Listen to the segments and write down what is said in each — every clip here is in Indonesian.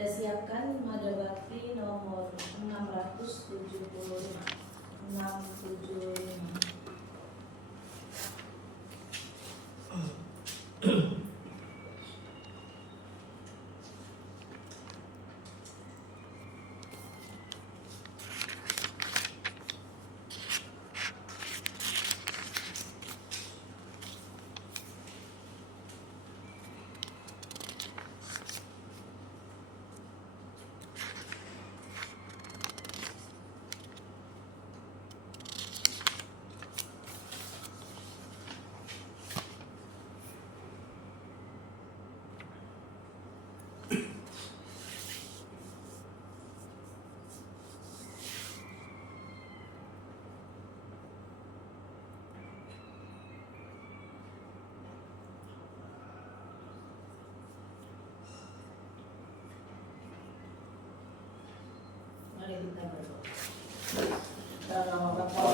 Kita siapkan Mada Bakti nomor 675.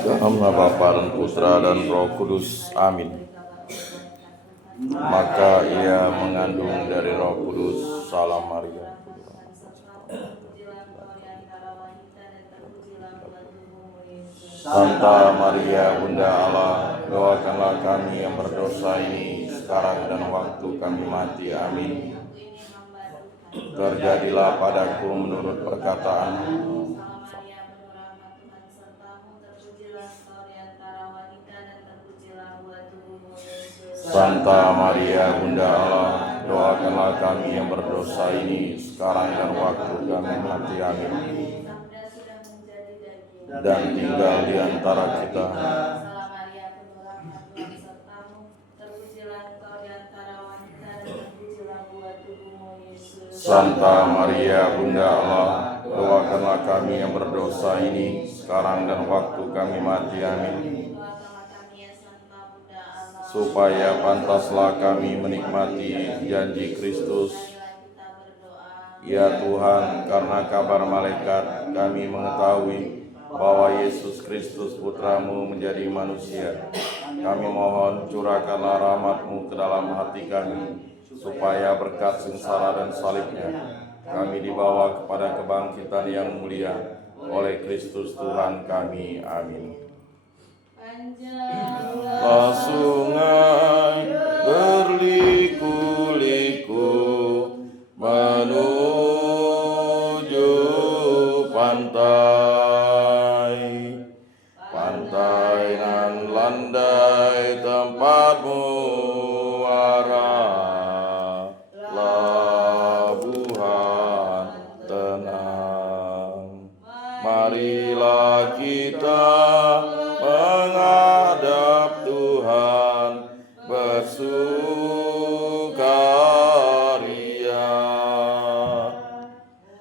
Dalam nama Bapa dan Putra dan Roh Kudus, amin. Maka ia mengandung dari Roh Kudus. Salam Maria. Santa Maria Bunda Allah, doakanlah kami yang berdosa ini sekarang dan waktu kami mati, amin. Terjadilah padaku menurut perkataanmu. Santa Maria Bunda Allah, doakanlah kami yang berdosa ini sekarang dan waktu kami mati, amin. Dan tinggal di antara kita. Santa Maria Bunda Allah, doakanlah kami yang berdosa ini sekarang dan waktu kami mati, amin. Supaya pantaslah kami menikmati janji Kristus. Ya Tuhan, karena kabar malaikat kami mengetahui bahwa Yesus Kristus Putramu menjadi manusia. Kami mohon curahkanlah rahmat-Mu ke dalam hati kami, supaya berkat sengsara dan salibnya kami dibawa kepada kebangkitan yang mulia oleh Kristus Tuhan kami, amin. Sungai berliku-liku menuju pantai, pantai nan landai tempat muara, labuhan tenang. Marilah kita menghadap Tuhan bersukaria.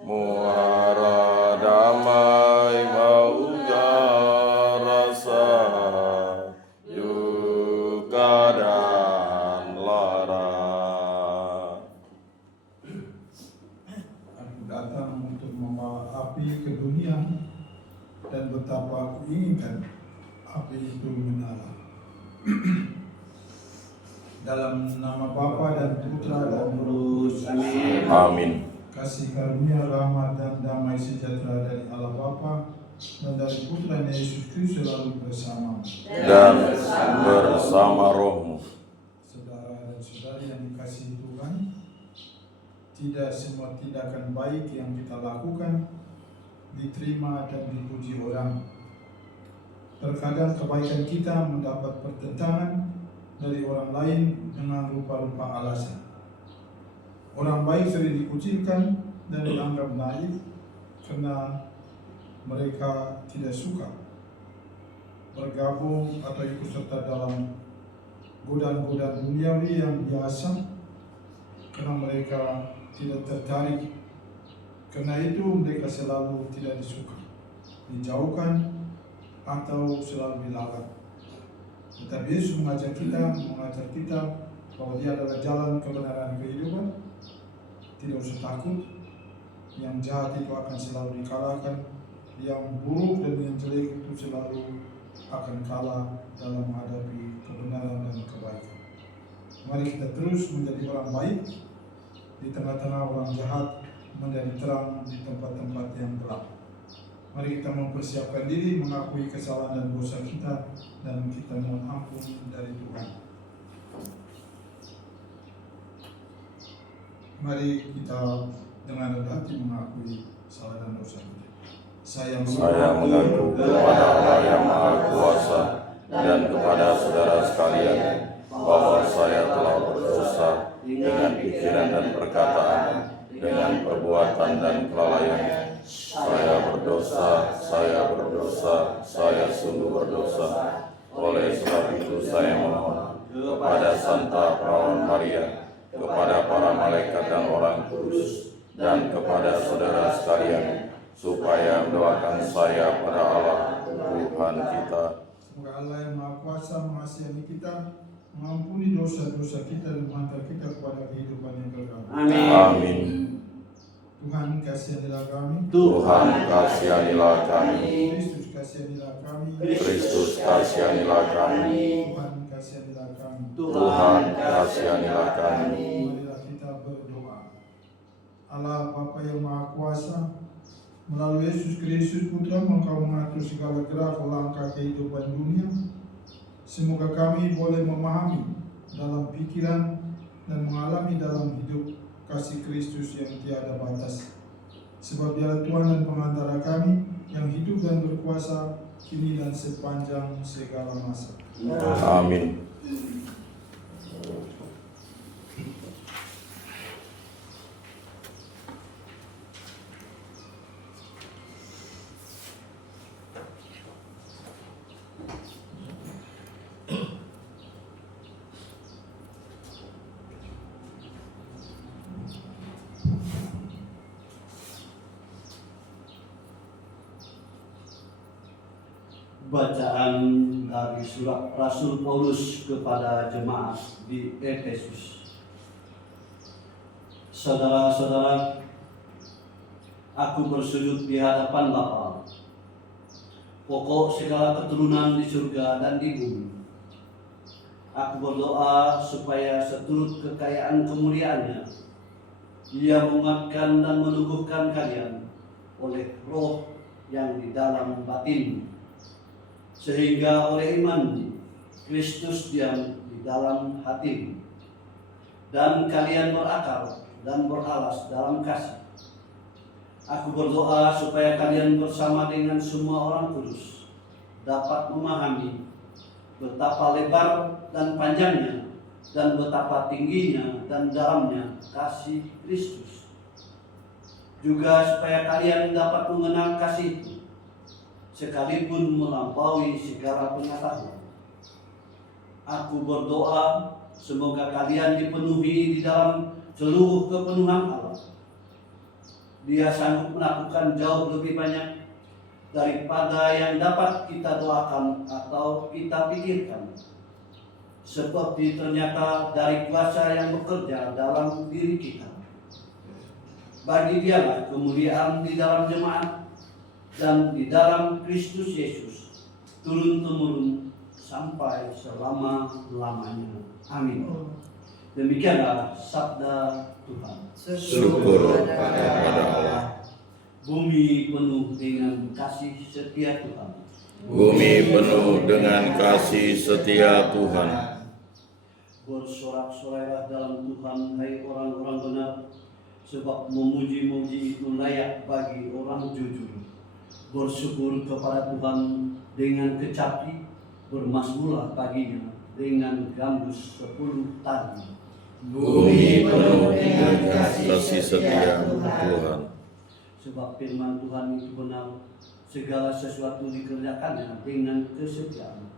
Muara damai mauga rasa duka dan lara. Aku datang untuk membawa api ke dunia, dan betapa aku inginkan api itu menyala. Dalam nama Bapa dan Putra dan Roh Kudus, amin. Amin. Kasih karunia, rahmat dan damai sejahtera dari Allah Bapa dan dari Putra Yesus Kristus selalu bersama Dan bersama rohmu. saudara dan saudari yang dikasihi Tuhan. Tidak semua tindakan baik yang kita lakukan diterima dan dipuji orang. Terkadang kebaikan kita mendapat pertentangan dari orang lain dengan rupa-rupa alasan. Orang baik sering dikucilkan dan dianggap naif karena mereka tidak suka bergabung atau ikut serta dalam godaan-godaan duniawi yang biasa karena mereka tidak tertarik. Karena itu mereka selalu tidak disuka, dijauhkan, atau selalu dilarang. Tetapi Yesus mengajar kita bahwa Dia adalah jalan kebenaran kehidupan. Tidak usah takut, yang jahat itu akan selalu dikalahkan, yang buruk dan yang jelek itu selalu akan kalah dalam menghadapi kebenaran dan kebaikan. Mari kita terus menjadi orang baik di tengah-tengah orang jahat menjadi terang di tempat-tempat yang gelap. Mari kita mempersiapkan diri mengakui kesalahan dan dosa kita dan kita mohon ampun dari Tuhan. Mari kita dengan rendah hati mengakui kesalahan dan dosa kita. Saya mengaku kepada Allah yang Maha Kuasa dan kepada saudara sekalian bahwa saya telah berdosa dengan pikiran dan perkataan, dengan perbuatan dan kelalaian. Saya berdosa, saya sungguh berdosa. Oleh sebab itu saya mohon kepada Santa Perawan Maria, kepada para malaikat dan orang kudus, dan kepada saudara sekalian, supaya mendoakan saya pada Allah Tuhan kita. Semoga Allah yang Maha Kuasa mengasihani kita, mengampuni dosa-dosa kita dan menghantar kita kepada kehidupan yang kekal. Amin. Tuhan kasihanilah kami. Tuhan kasihanilah kami. Kristus kasihanilah kami. Kristus kasihanilah kami. Tuhan kasihanilah kami. Tuhan kasihanilah kami. Marilah kita berdoa. Allah Bapa yang Maha Kuasa, melalui Yesus Kristus Putra, Engkau mengatur segala gerak langkah kehidupan dunia. Semoga kami boleh memahami dalam pikiran dan mengalami dalam hidup kasih Kristus yang tiada batas. Sebab Dialah Tuhan dan pengantara kami yang hidup dan berkuasa kini dan sepanjang segala masa. Amin. Bacaan dari surat Rasul Paulus kepada jemaat di Efesus. Saudara-saudara, aku bersujud di hadapan Bapa, pokok segala keturunan di surga dan di bumi. Aku berdoa supaya seturut kekayaan kemuliaannya, Ia menguatkan dan meneguhkan kalian oleh roh yang di dalam batin, sehingga oleh iman Kristus diam di dalam hatimu, dan kalian berakar dan beralas dalam kasih. Aku berdoa supaya kalian bersama dengan semua orang kudus dapat memahami betapa lebar dan panjangnya dan betapa tingginya dan dalamnya kasih Kristus. Juga supaya kalian dapat mengenal kasih itu sekalipun melampaui segala pengetahuan. Aku berdoa semoga kalian dipenuhi di dalam seluruh kepenuhan Allah. Dia sanggup melakukan jauh lebih banyak daripada yang dapat kita doakan atau kita pikirkan. Seperti ternyata dari kuasa yang bekerja dalam diri kita. Bagi Dialah kemuliaan di dalam jemaat dan di dalam Kristus Yesus turun-temurun sampai selama-lamanya. Amin. Demikianlah sabda Tuhan. Syukur kepada Allah. Bumi penuh dengan kasih setia Tuhan. Bumi penuh dengan kasih setia Tuhan. Bersorak-sorailah dalam Tuhan, hai orang-orang benar, sebab memuji-muji itu layak bagi orang jujur. Bersyukur kepada Tuhan dengan kecapi, bermazmurlah baginya dengan gambus 10 tadi. Bumi penuh dengan kasih setia Tuhan. Sebab firman Tuhan itu benar, segala sesuatu dikerjakannya dengan kesetiaan.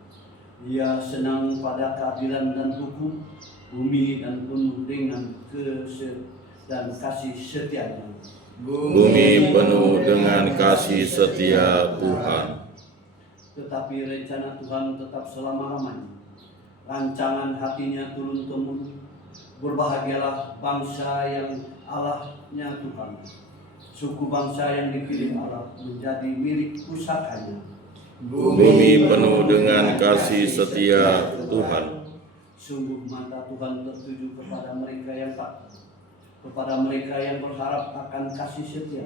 Ia senang pada keadilan dan hukum, bumi dan penuh dengan dan kasih setianya. Bumi penuh dengan kasih setia Tuhan. Tetapi rencana Tuhan tetap selama-lamanya. Rancangan hatinya turun-temurun. Berbahagialah bangsa yang Allahnya Tuhan. Suku bangsa yang dipilih Allah menjadi milik pusakanya. Bumi penuh dengan kasih setia Tuhan. Sungguh mata Tuhan tertuju kepada mereka yang takut, kepada mereka yang berharap akan kasih setia.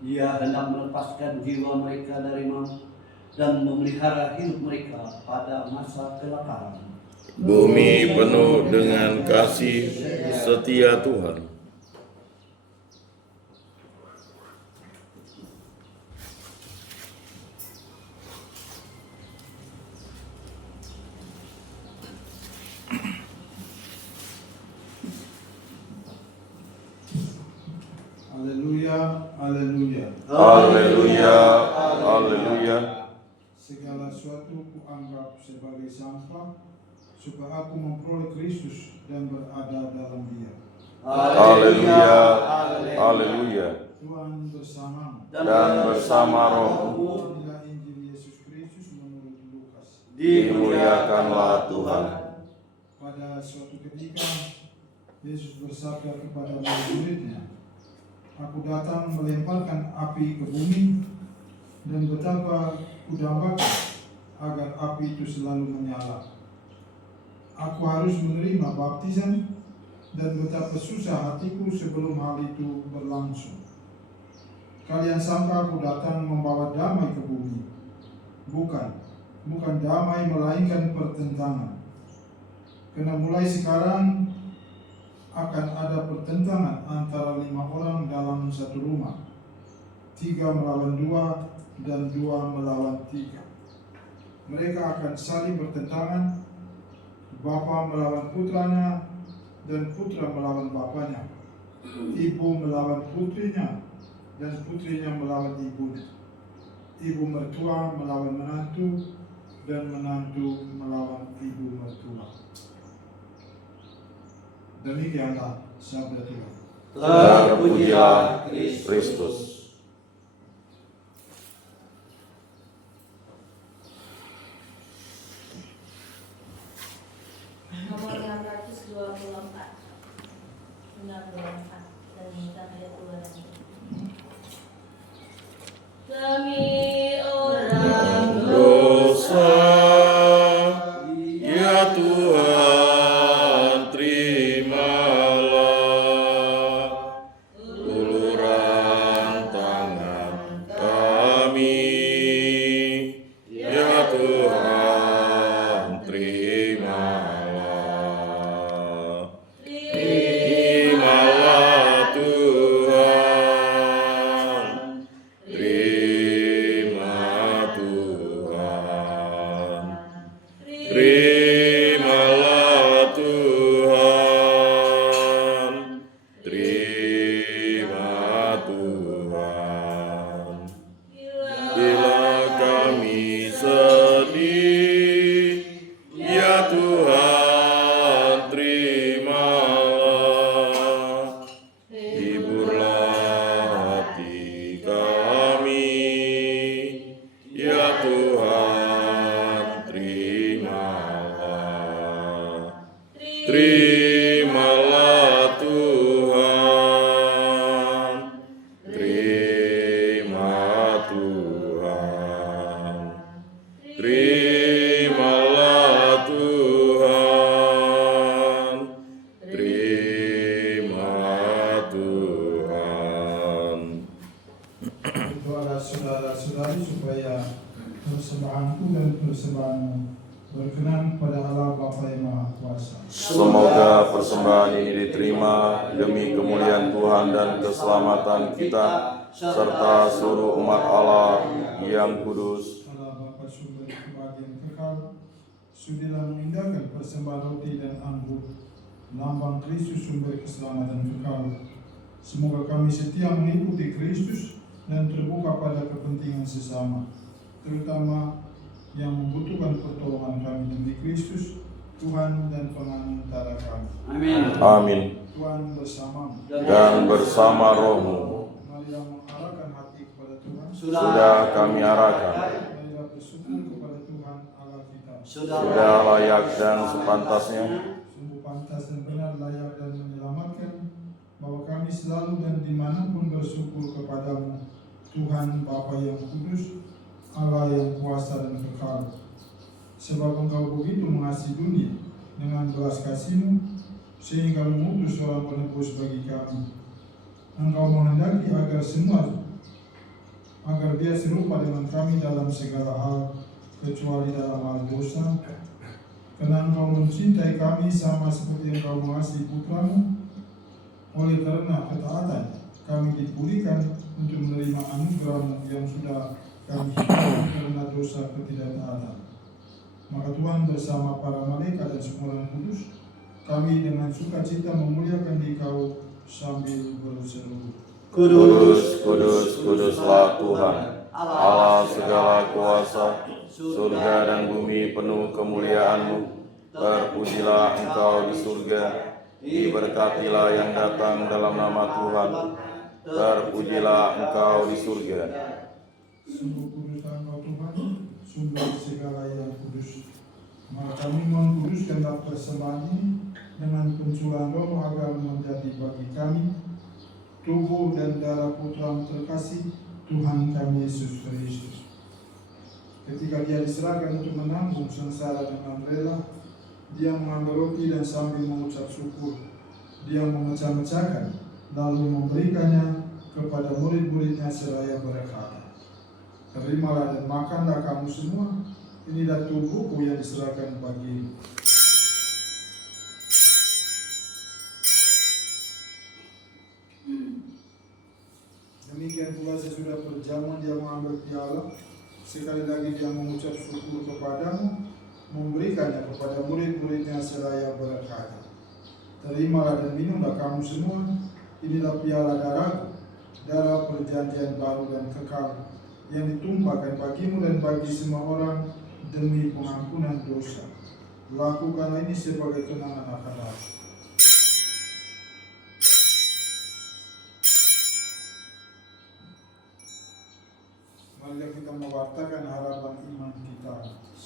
Ia hendak melepaskan jiwa mereka dari maut dan memelihara hidup mereka pada masa kelaparan. Bumi penuh dengan kasih setia Tuhan. Haleluya, haleluya. Haleluya, haleluya. Segala sesuatu kuanggap sebagai sampah supaya aku memperoleh Kristus dan berada dalam Dia. Haleluya, haleluya. Tuhan bersamamu. Dan bersama rohmu, Inilah Injil Yesus Kristus menurut Lukas. dimuliakanlah Tuhan. Pada suatu ketika Yesus bersabda kepada murid-muridnya, "Aku datang melemparkan api ke bumi, dan betapa kudambakan agar api itu selalu menyala. Aku harus menerima baptisan, dan betapa susah hatiku sebelum hal itu berlangsung. Kalian sangka aku datang membawa damai ke bumi. Bukan damai melainkan pertentangan. Karena mulai sekarang akan ada pertentangan antara 5 orang dalam satu rumah, 3 melawan 2, dan 2 melawan 3. Mereka akan saling bertentangan, bapa melawan putranya, dan putra melawan bapanya, ibu melawan putrinya, dan putrinya melawan ibunya, ibu mertua melawan menantu, dan menantu melawan ibu mertua." Demikianlah sabda Tuhan. Terpujilah Kristus. Nomor 624. 624. Dan minta ayat 2 dan 3. Demi orang Dosa, ya Tuhan, terimalah uluran tangan kami. Ya Tuhan, terimalah. Terimalah Tuhan, terima Tuhan. Terimalah Tuhan, terima Tuhan. Bila kami sedih, ya Tuhan, terimalah. Hiburlah hati kami, ya Tuhan, terimalah. Terimalah Tuhan, terima Tuhan. Terimalah Tuhan, terima Tuhan. Berdoalah saudara-saudari supaya persembahanku dan persembahanmu berkenan pada Allah Bapa yang Maha Kuasa. Semoga persembahan ini diterima demi kemuliaan Tuhan dan keselamatan kita, serta seluruh umat Allah yang kudus. Allah Bapa sumber kebahagiaan kekal, sudilah mengindahkan persembahan roti dan anggur, lambang Kristus sumber keselamatan kekal. Semoga kami setia mengikuti Kristus dan terbuka pada kepentingan sesama, terutama yang membutuhkan pertolongan kami demi Kristus, Tuhan dan pengantara kami. Amin. Amin. Tuhan bersamamu. Dan bersama rohmu, Marilah mengarahkan hati kepada Tuhan. sudah kami arahkan. Marilah bersyukur kepada Tuhan Allah kita. Sudah layak dan sepantasnya. Sungguh pantas dan benar, layak dan menyelamatkan, bahwa kami selalu dan dimanapun bersyukur kepadamu, Tuhan Bapa yang kudus, Allah yang kuasa dan kekal. Sebab Engkau begitu mengasihi dunia dengan belas kasih-Mu, sehingga mengutus seorang penebus bagi kami. Engkau menghendaki agar dia serupa dengan kami dalam segala hal, kecuali dalam hal dosa. Karena Engkau mencintai kami sama seperti Engkau mengasihi putramu. Oleh karena ketaatan, kami dipulihkan untuk menerima anugerah-Mu yang sudah kami hilang karena dosa ketidaktaatan. Maka Tuhan bersama para malaikat dan semua orang kudus, kami dengan sukacita memuliakan Dikau sambil berseru, Kudus, kudus, kuduslah Tuhan, Allah segala kuasa, surga dan bumi penuh kemuliaan-Mu. Terpujilah Engkau di surga, diberkatilah yang datang dalam nama Tuhan. Terpujilah Engkau di surga. sungguh kudus Engkau Tuhan, sumber segala yang kudus. Maka kami mengkuduskanlah persembahan ini dengan pencurahan roh agar menjadi bagi kami tubuh dan darah Putra terkasih Tuhan kami Yesus Kristus. Ketika dia diserahkan untuk menanggung sengsara dengan rela, dia mengambil roti dan sambil mengucap syukur, dia memecah-mecahkan, lalu memberikannya kepada murid-muridnya seraya berkata, terimalah dan makanlah kamu semua, inilah tubuhku yang diserahkan bagimu. Demikian pula sesudah berjalan dia mengambil piala, sekali lagi dia mengucap syukur kepadamu, memberikannya kepada murid-muridnya seraya berkata, terimalah dan minumlah kamu semua, inilah piala darahku, darah perjanjian baru dan kekal, yang ditumpahkan bagimu dan bagi semua orang demi pengampunan dosa. Lakukanlah ini sebagai kenangan akan aku. Marilah kita mewartakan harapan iman kita.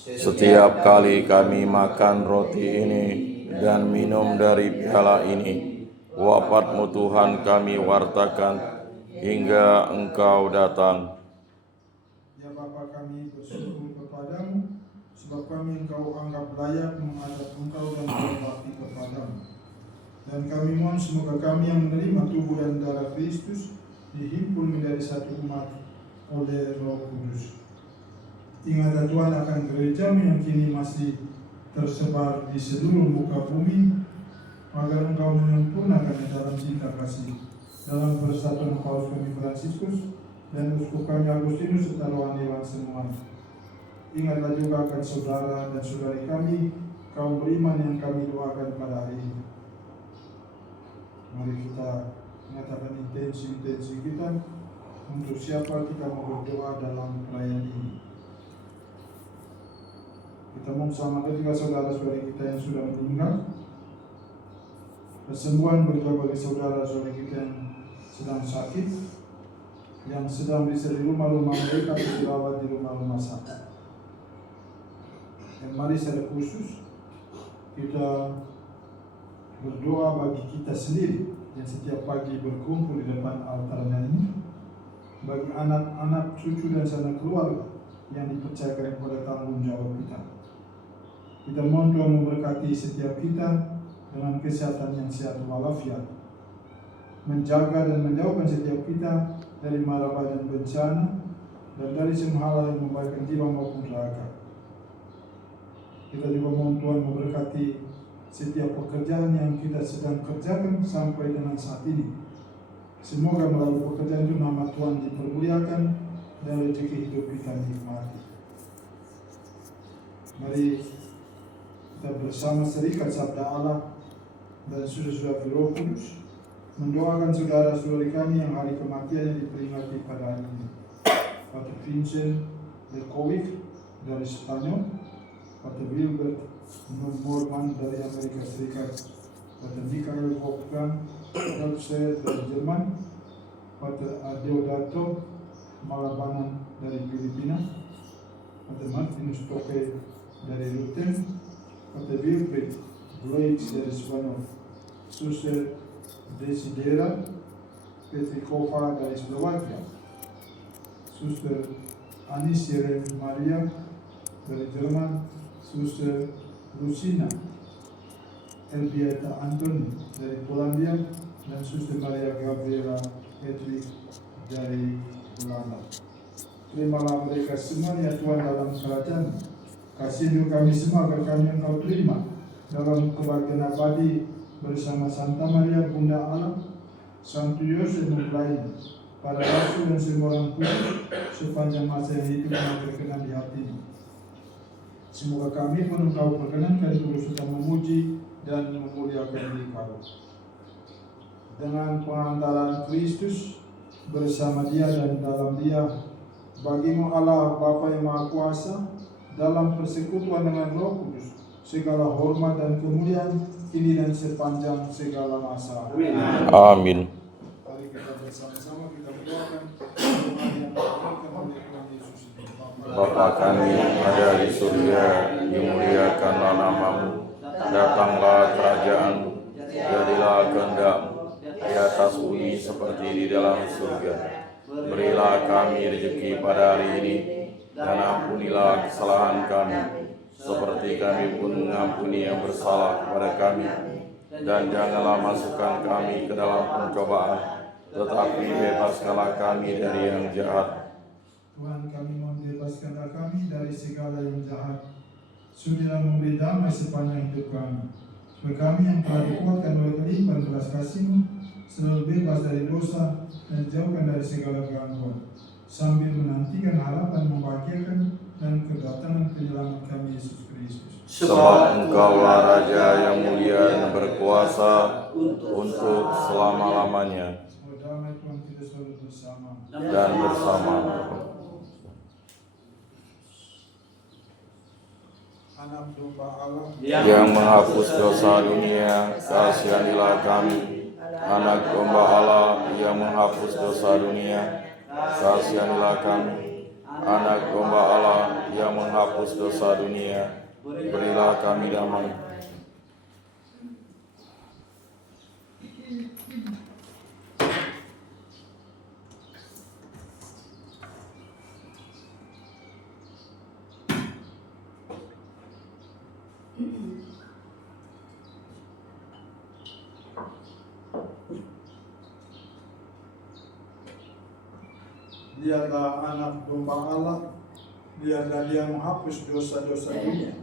Setiap kali kami makan roti ini dan minum dari piala ini, wafat-Mu Tuhan kami wartakan hingga Engkau datang. Ya Bapa, kami bersyukur kepadamu, sebab kami Engkau anggap layak menghadap Engkau dan berbakti kepadamu. Dan kami mohon semoga kami yang menerima tubuh dan darah Kristus dihimpun menjadi satu umat oleh Roh Kudus. Ingatlah Tuhan akan gereja-Mu yang kini masih tersebar di seluruh muka bumi, agar Engkau menyempurnakan dalam cinta kasih, dalam persatuan Paus kami Fransiskus dan Uskup kami Agustinus serta rohaniwan semua. Ingatlah juga akan saudara dan saudari kami, kaum beriman yang kami doakan pada hari ini. Mari kita mengatakan intensi-intensi kita untuk siapa kita mau berdoa dalam perayaan ini. Kita mohon bersama juga saudara-saudari kita yang sudah meninggal, kesembuhan juga bagi saudara-saudari kita yang sedang sakit, yang sedang bisa di rumah-rumah mereka atau dirawat di rumah-rumah sakit. Dan mari secara khusus kita berdoa bagi kita sendiri yang setiap pagi berkumpul di depan altarnya ini, bagi anak-anak, cucu dan sanak keluarga yang dipercayakan kepada tanggung jawab kita. Kita mohon Tuhan memberkati setiap kita dengan kesehatan yang sehat walafiat, menjaga dan menjauhkan setiap kita dari mara bahaya dan bencana, dan dari semua hal yang membahayakan jiwa maupun raga. Kita juga mohon Tuhan memberkati setiap pekerjaan yang kita sedang kerjakan sampai dengan saat ini. Semoga melalui pekerjaan itu nama Tuhan dipermuliakan dan rezeki hidup kita nikmati. Mari kita bersama serikat sabda Allah dan saudara-saudara Roh Kudus mendoakan saudara-saudari kami yang hari kematiannya diperingati pada hari ini. Pater Vincent Lekovic dari Spanyol, Pater Wilbert Norman dari Amerika Serikat, Pater Michael Wolfgang Dapser dari Jerman, Pater Adeodato Malabanan dari Filipina, Pater Martinus Toke dari Ruten, Pater Wilfried Blake dari Spanyol, Suster Desidera Petrikova dari Slovakia, Suster Anisire Maria dari Jerman, Suster Lucina Elvieta Antoni dari Polandia, dan Suster Maria Gabriela Edwig dari Belanda. Terimalah mereka semua ya Tuhan dalam kerajaan. Kasih kami semua agar kami Engkau terima dalam kebahagiaan abadi bersama Santa Maria Bunda Allah, Santo Yosef mempelai, para rasul dan semua orang kudus sepanjang masa yang hidup yang berkenan di hatimu. Semoga kami pun Engkau perkenankan terus kita memuji dan memuliakan Engkau. Dengan pengantaran Kristus bersama Dia dan dalam Dia, bagimu Allah Bapa yang Maha Kuasa, dalam persekutuan dengan Roh Kudus, segala hormat dan kemuliaan kini dan sepanjang segala masa. Amin. Mari kita bersama-sama kita berdoakan doa yang diajarkan oleh Tuhan Yesus. Bapa kami ada di surga, dimuliakanlah namamu, datanglah kerajaan-Mu, jadilah kehendak-Mu di atas bumi seperti di dalam surga. Berilah kami rezeki pada hari ini, dan ampunilah kesalahan kami, seperti kami pun mengampuni yang bersalah kepada kami. Dan janganlah masukkan kami ke dalam pencobaan, tetapi bebaskanlah kami dari yang jahat. Tuhan, kami membebaskanlah kami dari segala yang jahat. Sudilah memberi damai sepanjang hidup kami. Supaya kami yang telah dikuatkan oleh kelimpahan belas kasih-Mu, selalu bebas dari dosa dan dijauhkan dari segala gangguan, sambil menantikan harapan membahagiakan dan kedatangan penyelamat kami Yesus Kristus. Sebab Engkaulah Raja yang mulia dan berkuasa untuk selama-lamanya, Damai Tuhan kita selalu bersama. dan bersama Anak domba Allah yang menghapus dosa dunia, kasihanilah kami. Anak domba Allah yang menghapus dosa dunia, kasihanilah kami. Anak domba Allah yang menghapus dosa dunia, berilah kami damai. Dialah anak domba Allah, dialah Dia menghapus dosa-dosa dunia.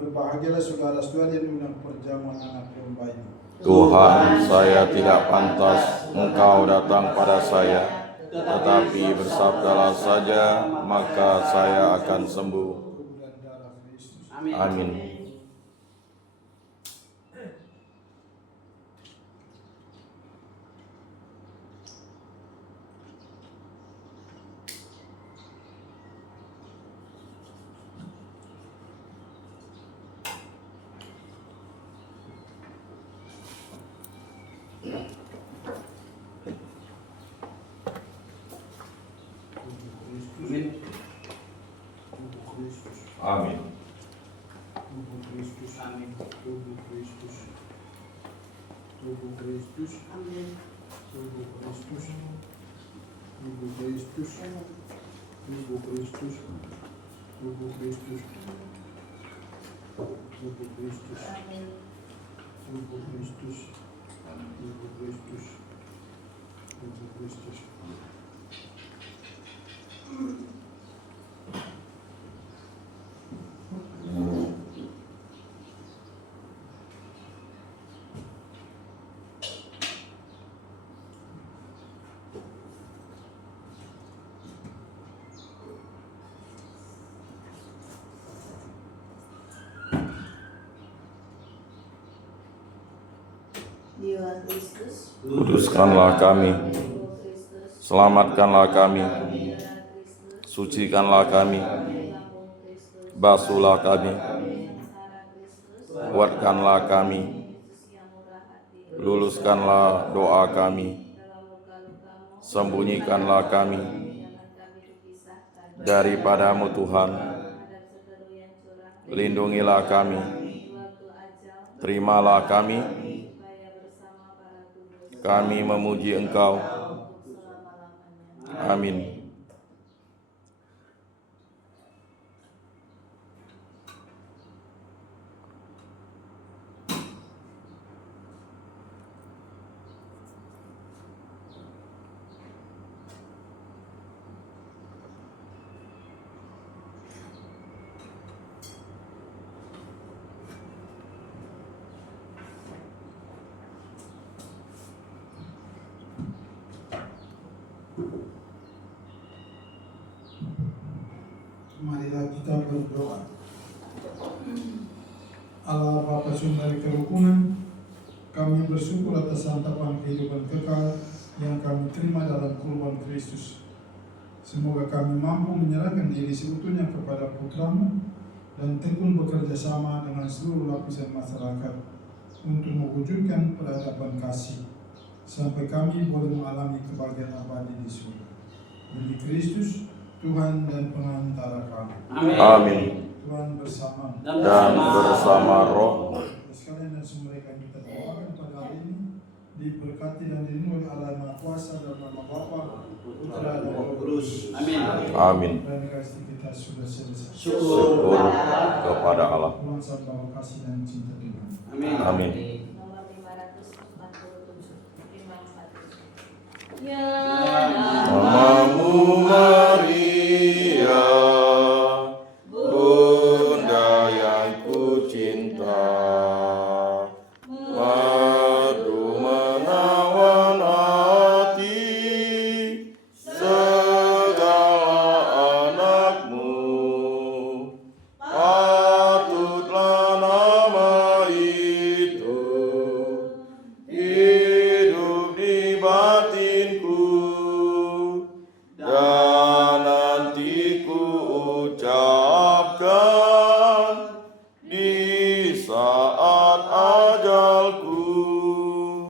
Berbahagialah saudara-saudara yang diundang perjamuan anak domba ini. Tuhan, saya tidak pantas Engkau datang pada saya, tetapi bersabdalah saja, maka saya akan sembuh. Tubuh dan darah Kristus. Amin. Amin. Tubuh Kristus. Amin. Tubuh Kristus. Tubuh Kristus. Amin. Tubuh Kristus. Tubuh Kristus. Tubuh Kristus. Tubuh Kristus. Tubuh Kristus. Amin. Tubuh Kristus. Tubuh Kristus. Tubuh Kristus. Jiwa Kristus, Kuduskanlah kami, Tubuh Kristus, selamatkanlah kami, darah Kristus, sucikanlah kami, lambung Kristus, basuhlah kami, sengsara Kristus, kuatkanlah kami, Yesus yang murah hati, luluskanlah doa kami, dalam luka-lukamu, sembunyikanlah kami jangan kami dipisahkan, daripadamu Tuhan, hadap seteru yang curah, lindungilah kami, di waktu ajal, terimalah kami, supaya bersama para kudus, kami memuji Engkau. untuk selama-lamanya. Amin. Marilah kita berdoa. Allah Bapa sumber dari kerukunan, kami bersyukur atas santapan kehidupan kekal yang kami terima dalam kurban Kristus. Semoga kami mampu menyerahkan diri seutuhnya kepada Putra-Mu dan tekun bekerja sama dengan seluruh lapisan masyarakat untuk mewujudkan peradaban kasih sampai kami boleh mengalami kebahagiaan abadi di surga. Demi Kristus, Tuhan dan pengantara kami. Amin. Tuhan bersama Dan bersama roh. sekalian dan semua mereka yang kita doakan pada hari ini diberkati dan dilindungi Allah Maha Kuasa dalam nama Bapa, Putra dan Roh Kudus. Amin. Dan kasih kita sudah selesai. Syukur kepada Allah. Tuhan sambal kasih dan cinta Tuhan. Amin. Nomor 547. Terima kasih. Ya Namamu Maria, Bunda yang ku cinta, madu menawan hati segala anakmu, patutlah nama itu hidup di batinku, dan nanti ku ucapkan